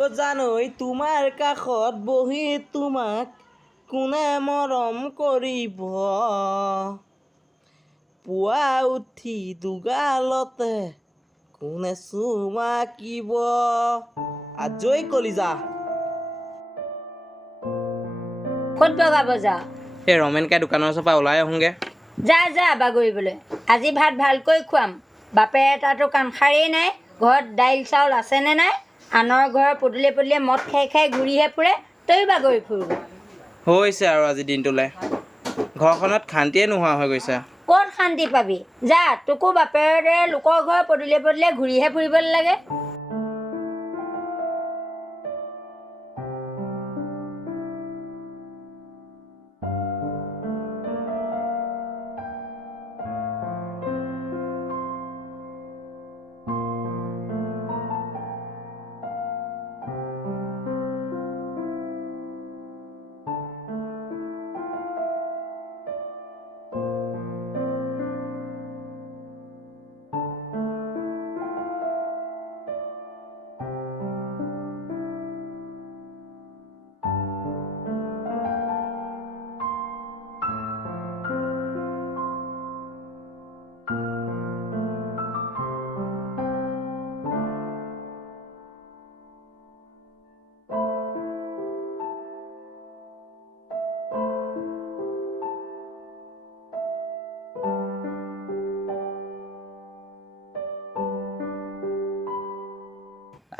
জানৈ তোমাৰ কাষত বহি তোমাক কোনে মৰম কৰিব পুৱা উঠি দুগালতে কোনে চুমাকিব আজৈ কলিজা ক'ত বগাব যা এই ৰমেনকাই দোকানৰ ওচৰৰ পৰা ওলাই আহোঁগৈ যা বাগৰিবলৈ আজি ভাত ভালকৈ খুৱাম বাপে এটাতো কাম সাৰেই নাই ঘৰত দাইল চাউল আছেনে নাই আনৰ ঘৰৰ পদূলিয়ে মদ খাই ঘূৰিহে ফুৰে তই বাগৰি ফুৰিব হৈছে আৰু আজি দিনটোলৈ ঘৰখনত শান্তিয়ে নোহোৱা হৈ গৈছে ক'ত শান্তি পাবি যা তোকো বাপেৰে লোকৰ ঘৰৰ পদূলিয়ে ঘূৰিহে ফুৰিবলৈ লাগে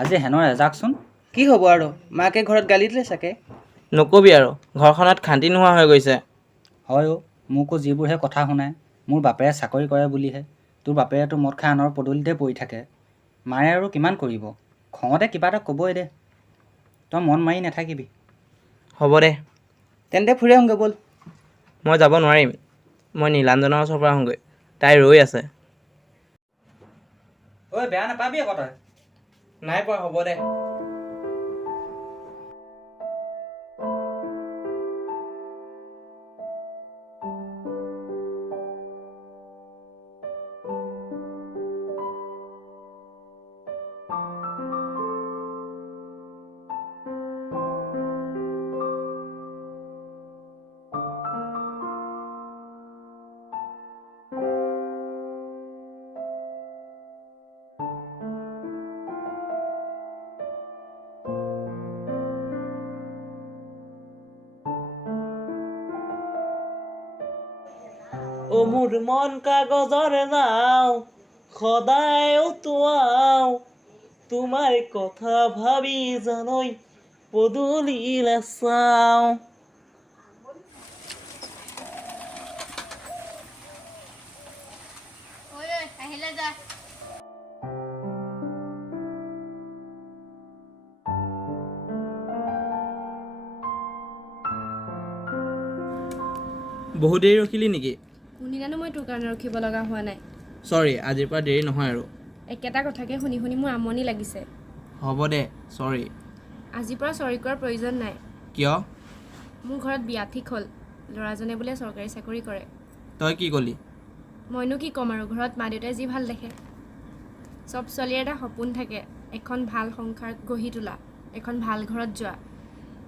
আজি হেনৰ এজাকচোন কি হ'ব আৰু মাকে ঘৰত গালি দিলে চাগে নকবি আৰু ঘৰখনত শান্তি নোহোৱা হৈ গৈছে হয় অ' মোকো যিবোৰহে কথা শুনায় মোৰ বাপেৰে চাকৰি কৰে বুলিহে তোৰ বাপেৰেতো মদ খাই আনৰ পদূলিতে পৰি থাকে মায়ে আৰু কিমান কৰিব খঙতে কিবা এটা ক'বই দে তই মন মাৰি নাথাকিবি হ'ব দে তেন্তে ফুৰি আহোঁগৈ ব'ল মই যাব নোৱাৰিম মই নীলাঞ্জনৰ ওচৰৰ পৰা আহোঁগৈ তাই ৰৈ আছে ঐ বেয়া নাপাবি আকৌ তই নাই পোৱা হ'ব দে ও মোৰ মন কাগজৰ নাও সদায় উটুৱাও তোমাৰ কথা ভাবি জানৈ পদূলিলে চাওঁ বহু দেৰি ৰখিলি নেকি কোনদিনানো মই তোৰ কাৰণে ৰখিব লগা হোৱা নাই চৰি আজিৰ পৰা দেৰি নহয় আৰু একেটা কথাকে শুনি মোৰ আমনি লাগিছে হ'ব দে চৰি আজিৰ পৰা চৰি কৰাৰ প্ৰয়োজন নাই কিয় মোৰ ঘৰত বিয়া ঠিক হ'ল ল'ৰাজনে বোলে চৰকাৰী চাকৰি কৰে তই কি ক'লি মইনো কি ক'ম আৰু ঘৰত মা দেউতাই যি ভাল দেখে চব ছোৱালীৰ এটা সপোন থাকে এখন ভাল সংসাৰ গঢ়ি তোলা এখন ভাল ঘৰত যোৱা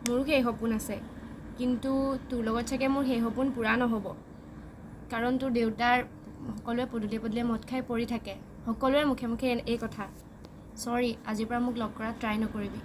মোৰো সেই সপোন আছে কিন্তু তোৰ লগত চাগে মোৰ সেই সপোন পূৰা নহ'ব কাৰণ তোৰ দেউতাৰ সকলোৱে পদূলিয়ে মদ খাই পৰি থাকে সকলোৰে মুখে এই কথা চৰি আজিৰ পৰা মোক লগ কৰাত ট্ৰাই নকৰিবি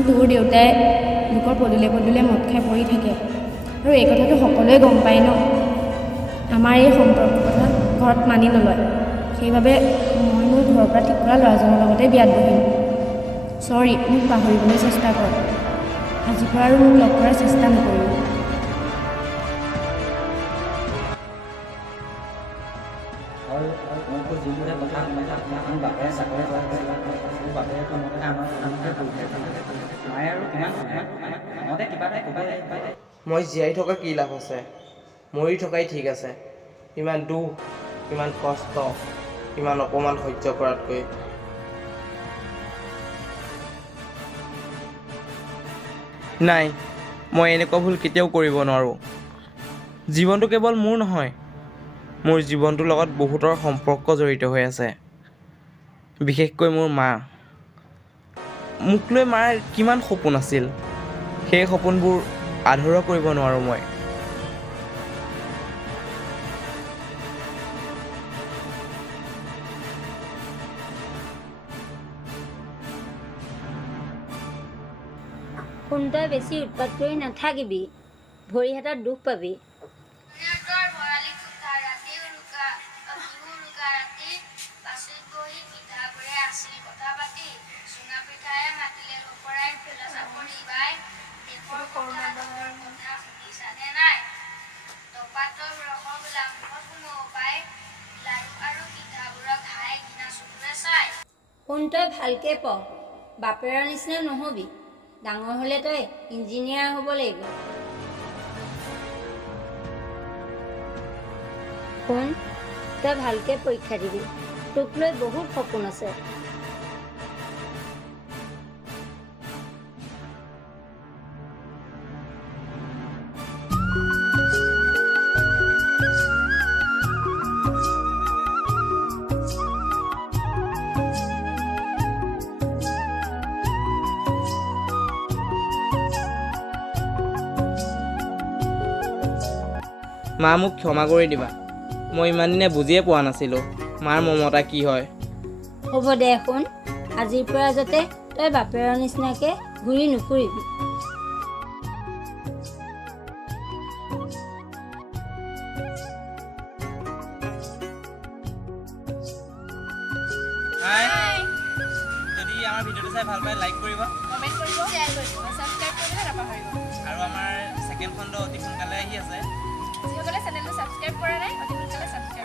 কাৰণ তোৰ দেউতাই লোকৰ পদূলে পদূলে মদ খাই পৰি থাকে আৰু এই কথাটো সকলোৱে গম পায় ন। আমাৰ এই সম্পৰ্ক কথা ঘৰত মানি নলয়, সেইবাবে মই মোৰ ঘৰৰ পৰা ঠিক কৰা ল'ৰাজনৰ লগতে বিয়াত বহিম। চৰি, মোক পাহৰিবলৈ চেষ্টা কৰ। আজিৰ পৰা আৰু মোক লগ কৰাৰ চেষ্টা নকৰিবি। আৰু মোকো যিবোৰে কথা শুনাই মোৰ বাপেৰে চাকৰি কৰে, মোৰ বাপেৰেতো মদ খাই আমাৰ প্ৰধানতে পৰি থাকে। মায়ে আৰু কিমান খঙতে কিবা এটা ক'ব লাগিব। মই জীয়াই থকা কি লাভ আছে, মৰি থকাই ঠিক আছে। ইমান দুখ, ইমান কষ্ট, ইমান অপমান সহ্য কৰাতকৈ। নাই, মই এনেকুৱা ভুল কেতিয়াও কৰিব নোৱাৰোঁ। জীৱনটো কেৱল মোৰ নহয়, মোৰ জীৱনটোৰ লগত বহুতৰ সম্পৰ্ক জড়িত হৈ আছে, বিশেষকৈ মোৰ মা। মোক লৈ মাৰ কিমান সপোন আছিল, সেই সপোনবোৰ আধৰুৱা কৰিব নোৱাৰোঁ মই। শুন, তই বেছি উৎপাত কৰি নাথাকিবি, ভৰি হাতত দুখ পাবি। শুন, তই ভালকৈ পঢ়, বাপেৰৰ নিচিনা নহবি। ডাঙৰ হ'লে তই ইঞ্জিনিয়াৰ হ'ব লাগিব। শুন, তই ভালকৈ পৰীক্ষা দিবি, তোক লৈ বহুত সপোন আছে। মা, মোক ক্ষমা কৰি দিবা। মই ইমান দিনে বুজিয়ে পোৱা নাছিলোঁ মাৰ মমতা কি হয়। হ'ব দে, শুন, আজিৰ পৰা যাতে তই বাপেৰৰ নিচিনাকৈ ঘূৰি নুফুৰিবি। যদি আমাৰ ভিডিঅ'টো চাই ভাল পায়, লাইক কৰিব, কমেণ্ট কৰিব, শ্বেয়াৰ কৰিব, ছাবস্ক্ৰাইব কৰিবলৈ নাপাহৰিব। আৰু আমাৰ ছেকেণ্ড খণ্ড অতি সোনকালে আহি আছে। যিসকলে চেনেলটো ছাবস্ক্ৰাইব কৰা নাই, অতি সোনকালে ছাবস্ক্ৰাইব